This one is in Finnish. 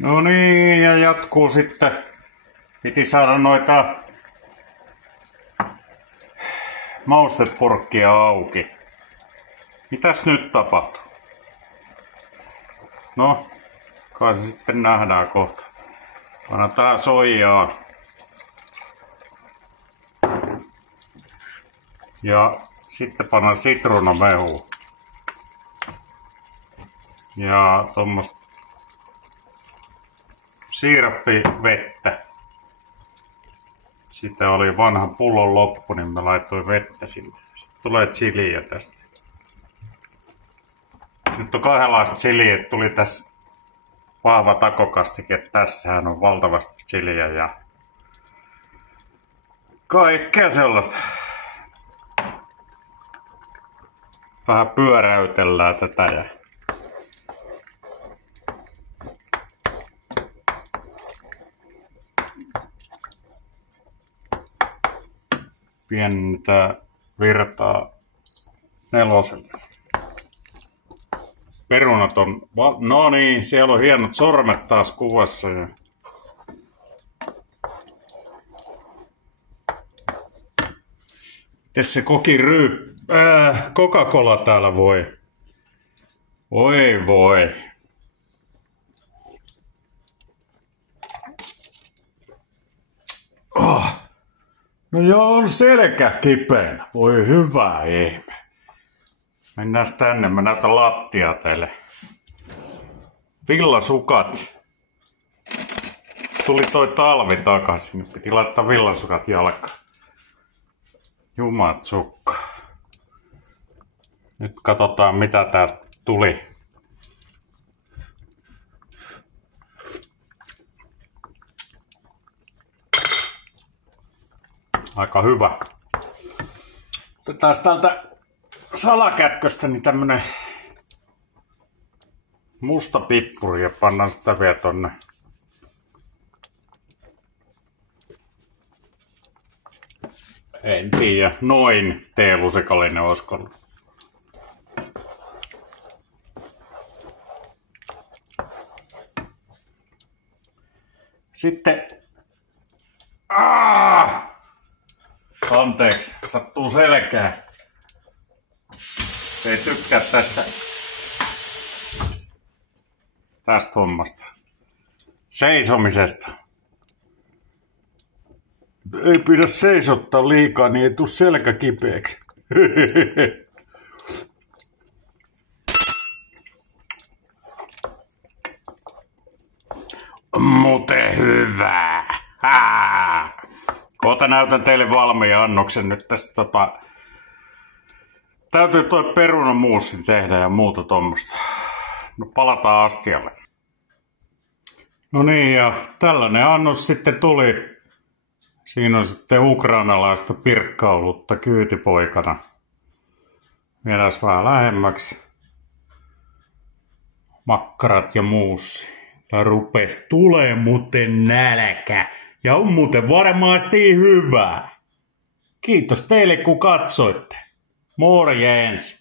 No niin, ja jatkuu sitten. Piti saada noita maustepurkkia auki. Mitäs nyt tapahtuu? No, kai se sitten nähdään kohta. Annetaan soijaa. Ja sitten pannaan sitruunamehua. Ja tommoista siirappivettä. Sitten oli vanha pullon loppu, niin mä laitoin vettä sinne. Sitten tulee chiliä tästä. Nyt on kahdenlaista chiliä. Tuli tässä vahva takokastike. Tässähän on valtavasti chiliä ja kaikkea sellaista. Vähän pyöräytellään tätä ja pienentää virtaa neloselle. Perunat on... No niin, siellä on hienot sormet taas kuvassa. Ja mites se Coca-Cola täällä voi? Oi voi. Oh. No joo, on selkä kipeänä. Voi hyvä ihme. Mennään tänne, mä näytän lattia teille. Villasukat. Tuli toi talvi takaisin, piti laittaa villasukat jalkaan. Jumatsukka. Nyt katsotaan mitä täältä tuli. Aika hyvä. Otetaan täältä salakätköstä niin tämmönen musta pippuri ja pannaan sitä vielä tonne en tiedä, noin teelusikallinen oskolla. Sitten anteeksi, sattuu selkää. Ei tykkää tästä hommasta. Seisomisesta. Ei pidä seisottaa liikaa, niin ei tuu selkä kipeäksi. Muten hyvää. Kohta näytän teille valmiin annoksen nyt tästä täytyy toi perunamuussi tehdä ja muuta tommosta. No palataan astialle. No niin, ja tällainen annos sitten tuli. Siinä on sitten ukrainalaista pirkkaolutta kyytipoikana. Vieläs vähän lähemmäksi. Makkarat ja muussi. Ja rupes tulee muuten nälkä. Ja on muuten varmasti hyvää. Kiitos teille kun katsoitte. Morjens!